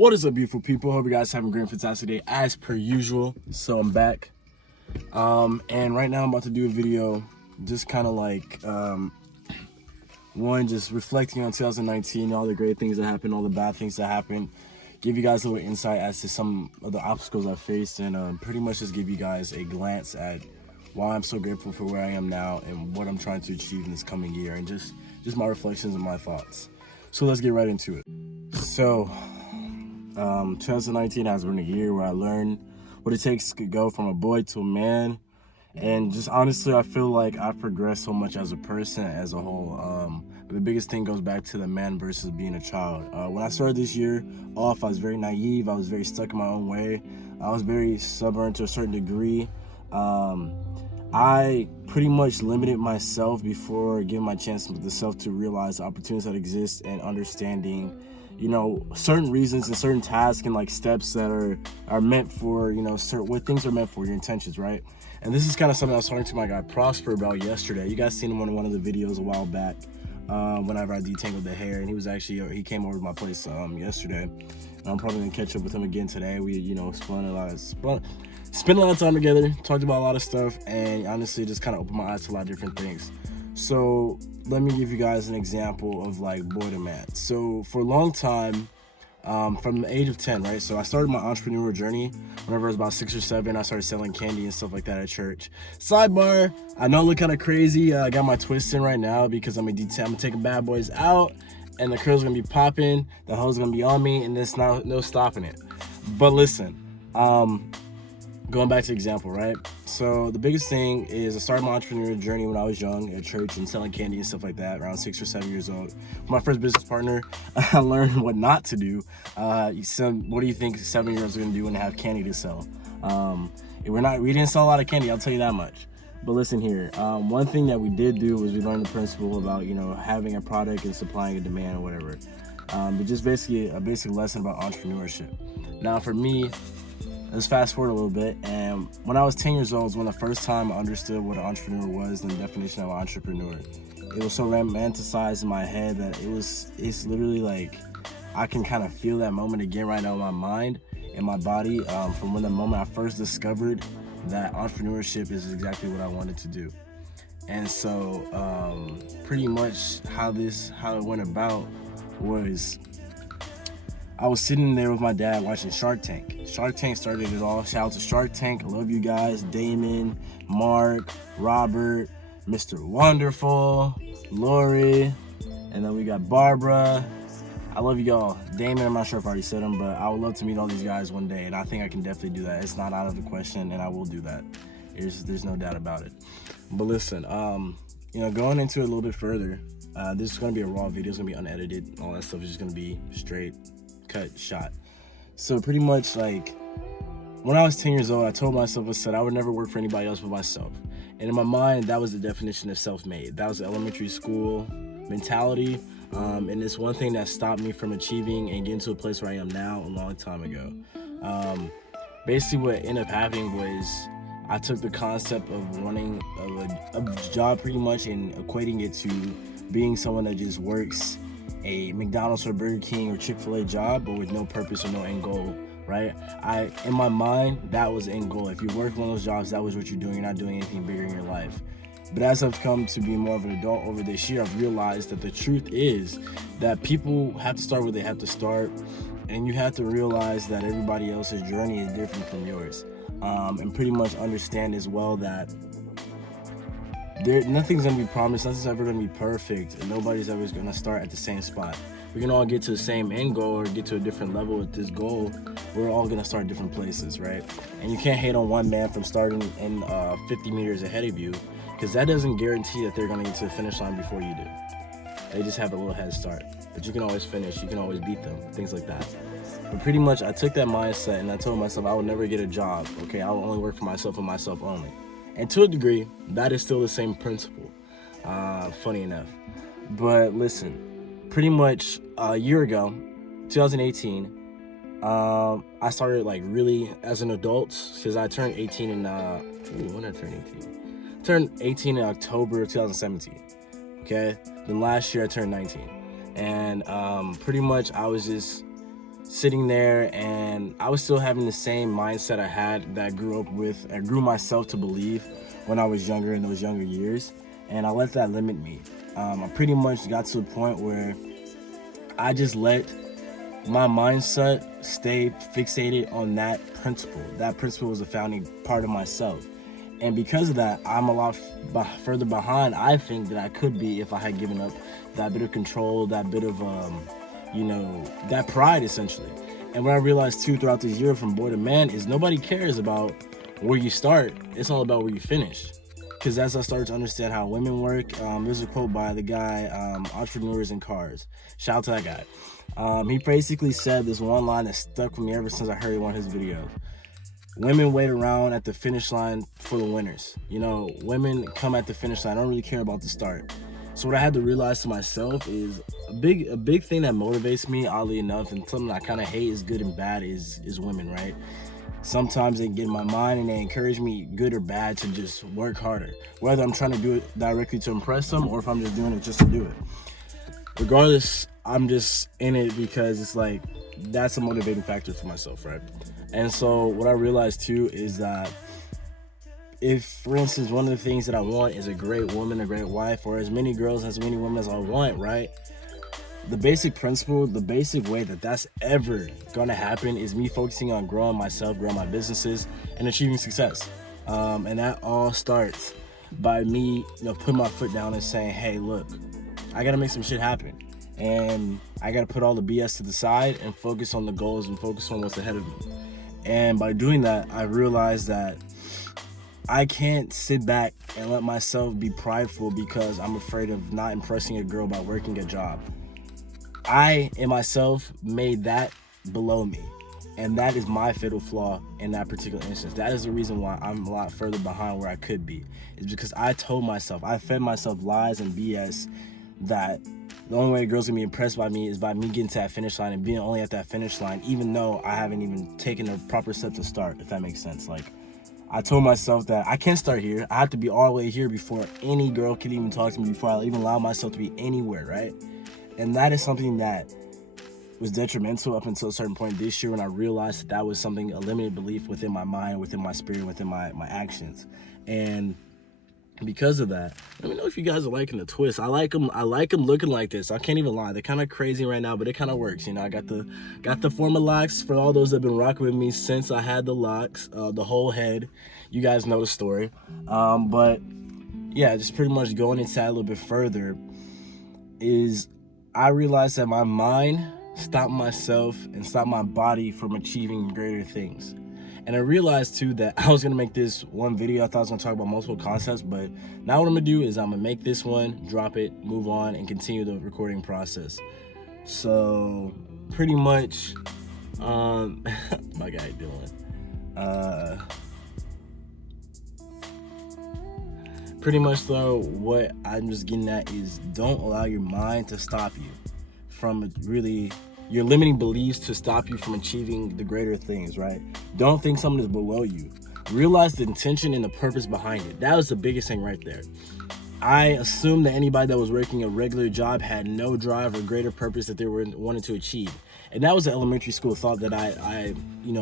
What is up, beautiful people? Hope you guys having a great, fantastic day as per usual. So I'm back, and right now I'm about to do a video, just kind of like just reflecting on 2019, all the great things that happened, all the bad things that happened. Give you guys a little insight as to some of the obstacles I faced, and pretty much just give you guys a glance at why I'm so grateful for where I am now and what I'm trying to achieve in this coming year, and just my reflections and my thoughts. So let's get right into it. So 2019 has been a year where I learned what it takes to go from a boy to a man, and just honestly I feel like I've progressed so much as a person as a whole. But the biggest thing goes back to the man versus being a child. When I started this year off, I was very naive, I was very stuck in my own way, I was very stubborn to a certain degree. I pretty much limited myself before giving my chance to myself to realize the opportunities that exist and understanding, you know, certain reasons and certain tasks and like steps that are meant for, you know, what things are meant for, your intentions, right? And this is kind of something I was talking to my guy Prosper about yesterday. You guys seen him on one of the videos a while back, whenever I detangled the hair, and he came over to my place yesterday. And I'm probably gonna catch up with him again today. We, you know, spent a lot of time together, talked about a lot of stuff, and honestly just kind of opened my eyes to a lot of different things. So let me give you guys an example of like boy to man. So for a long time, from the age of 10, right? So I started my entrepreneurial journey whenever I was about 6 or 7. I started selling candy and stuff like that at church. Sidebar, I know I look kind of crazy. I got my twist in right now because I'm taking bad boys out, and the curls gonna be popping, the hoes gonna be on me, and there's no stopping it. But listen, going back to the example, right? So the biggest thing is I started my entrepreneurial journey when I was young at church and selling candy and stuff like that, around 6 or 7 years old. With my first business partner, I learned what not to do. What do you think 7-year-olds are gonna do when they have candy to sell? We didn't sell a lot of candy, I'll tell you that much. But listen here, one thing that we did do was we learned the principle about, you know, having a product and supplying a demand or whatever. But just basically a basic lesson about entrepreneurship. Now for me, let's fast forward a little bit, and when I was 10 years old was when the first time I understood what an entrepreneur was and the definition of an entrepreneur. It was so romanticized in my head that it's literally like I can kind of feel that moment again right now in my mind and my body, from when the moment I first discovered that entrepreneurship is exactly what I wanted to do. And so pretty much how it went about was I was sitting there with my dad watching Shark Tank. Shark Tank started it all. Shout out to Shark Tank. I love you guys. Damon, Mark, Robert, Mr. Wonderful, Lori, and then we got Barbara. I love you all. Damon, I'm not sure if I already said him, but I would love to meet all these guys one day, and I think I can definitely do that. It's not out of the question, and I will do that. There's no doubt about it. But listen, you know, going into it a little bit further, this is going to be a raw video. It's going to be unedited. All that stuff is just going to be straight cut shot. So pretty much like when I was 10 years old, I told myself, I would never work for anybody else but myself. And in my mind, that was the definition of self-made. That was the elementary school mentality. And it's one thing that stopped me from achieving and getting to a place where I am now a long time ago. Basically what ended up happening was I took the concept of wanting a job pretty much and equating it to being someone that just works a McDonald's or Burger King or Chick-fil-A job, but with no purpose or no end goal, right? In my mind, that was the end goal. If you work one of those jobs, that was what you're doing. You're not doing anything bigger in your life. But as I've come to be more of an adult over this year, I've realized that the truth is that people have to start where they have to start, and you have to realize that everybody else's journey is different from yours, and pretty much understand as well that nothing's gonna be promised, nothing's ever gonna be perfect, and nobody's ever gonna start at the same spot. We can all get to the same end goal or get to a different level with this goal. We're all gonna start different places, right? And you can't hate on one man from starting in 50 meters ahead of you, because that doesn't guarantee that they're gonna get to the finish line before you do. They just have a little head start, but you can always finish, you can always beat them, things like that. But pretty much I took that mindset and I told myself I would never get a job, okay? I will only work for myself and myself only. And to a degree, that is still the same principle, funny enough. But listen, pretty much a year ago, 2018, I started like really as an adult, because I turned 18 in, when did I turn 18? Turned 18 in October of 2017, okay? Then last year I turned 19. And pretty much I was just sitting there, and I was still having the same mindset I had that I grew up with. I grew myself to believe when I was younger, in those younger years, and I let that limit me. I pretty much got to a point where I just let my mindset stay fixated on that principle. That principle was a founding part of myself. And because of that, I'm a lot further behind, I think, that I could be if I had given up that bit of control, that bit of, that pride, essentially. And what I realized, too, throughout this year from boy to man is nobody cares about where you start. It's all about where you finish. Because as I started to understand how women work, there's a quote by the guy, Entrepreneurs in Cars. Shout out to that guy. He basically said this one line that stuck with me ever since I heard one of his videos. Women wait around at the finish line for the winners. Women come at the finish line. I don't really care about the start. So what I had to realize to myself is a big thing that motivates me, oddly enough, and something I kind of hate is good and bad is women, right? Sometimes they get in my mind and they encourage me, good or bad, to just work harder. Whether I'm trying to do it directly to impress them or if I'm just doing it just to do it. Regardless, I'm just in it because it's like, that's a motivating factor for myself, right? And so what I realized too is that if, for instance, one of the things that I want is a great woman, a great wife, or as many girls, as many women as I want, right? The basic principle, the basic way that that's ever gonna happen is me focusing on growing myself, growing my businesses, and achieving success. And that all starts by me, putting my foot down and saying, hey, look, I gotta make some shit happen. And I gotta put all the BS to the side and focus on the goals and focus on what's ahead of me. And by doing that, I realized that I can't sit back and let myself be prideful because I'm afraid of not impressing a girl by working a job. I, in myself, made that below me. And that is my fatal flaw in that particular instance. That is the reason why I'm a lot further behind where I could be. It's because I told myself, I fed myself lies and BS that the only way a girl's gonna be impressed by me is by me getting to that finish line and being only at that finish line, even though I haven't even taken the proper steps to start, if that makes sense. Like, I told myself that I can't start here. I have to be all the way here before any girl can even talk to me, before I even allow myself to be anywhere, right? And that is something that was detrimental up until a certain point this year when I realized that was something, a limited belief within my mind, within my spirit, within my actions. And because of that, let me know if you guys are liking the twist. I like them looking like this. I can't even lie. They're kind of crazy right now, but it kind of works. I got the former locks for all those that have been rocking with me since I had the locks, the whole head. You guys know the story. But yeah, just pretty much going into that a little bit further is I realized that my mind stopped myself and stopped my body from achieving greater things. And I realized too that I was gonna make this one video. I thought I was gonna talk about multiple concepts, but now what I'm gonna do is I'm gonna make this one, drop it, move on, and continue the recording process. So pretty much, my guy Dylan. Pretty much though, what I'm just getting at is don't allow your mind to stop you from really, your limiting beliefs to stop you from achieving the greater things, right? Don't think someone is below you. Realize the intention and the purpose behind it. That was the biggest thing right there. I assumed that anybody that was working a regular job had no drive or greater purpose that they were wanting to achieve. And that was an elementary school thought that I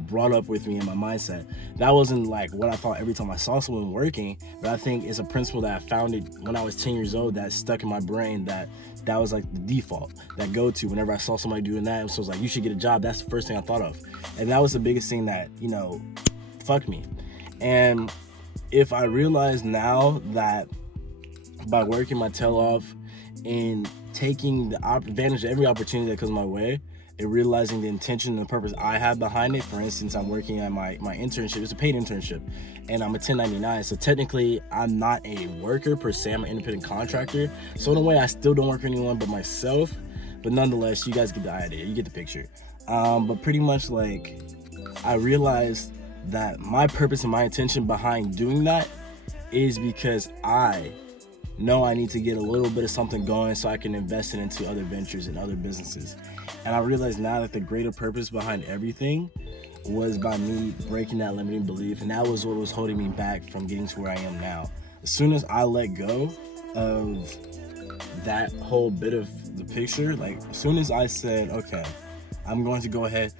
brought up with me in my mindset. That wasn't like what I thought every time I saw someone working, but I think it's a principle that I founded when I was 10 years old that stuck in my brain, that was like the default, that go-to whenever I saw somebody doing that. And so it was like, you should get a job. That's the first thing I thought of. And that was the biggest thing that, fucked me. And if I realize now that by working my tail off and taking the advantage of every opportunity that comes my way, and realizing the intention and the purpose I have behind it. For instance, I'm working at my internship. It's a paid internship, and I'm a 1099. So technically, I'm not a worker per se. I'm an independent contractor. So in a way, I still don't work for anyone but myself. But nonetheless, you guys get the idea. You get the picture. But pretty much, like, I realized that my purpose and my intention behind doing that is because I know I need to get a little bit of something going so I can invest it into other ventures and other businesses. And I realize now that the greater purpose behind everything was by me breaking that limiting belief, and that was what was holding me back from getting to where I am now. As soon as I let go of that whole bit of the picture, like as soon as I said, okay, I'm going to go ahead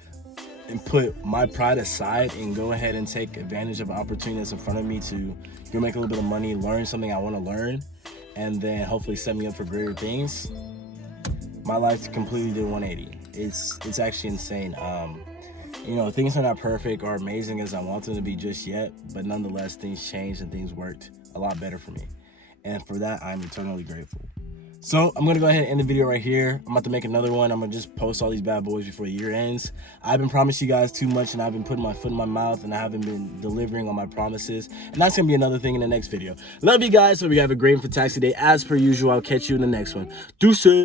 and put my pride aside and go ahead and take advantage of an opportunity that's in front of me to go make a little bit of money, learn something I want to learn, and then hopefully set me up for greater things. My life completely did 180. It's actually insane. You know, things are not perfect or amazing as I want them to be just yet, but nonetheless, things changed and things worked a lot better for me. And for that, I'm eternally grateful. So I'm going to go ahead and end the video right here. I'm about to make another one. I'm going to just post all these bad boys before the year ends. I've been promising you guys too much, and I've been putting my foot in my mouth, and I haven't been delivering on my promises. And that's going to be another thing in the next video. Love you guys. Hope you have a great and fantastic day. As per usual, I'll catch you in the next one. Deuces.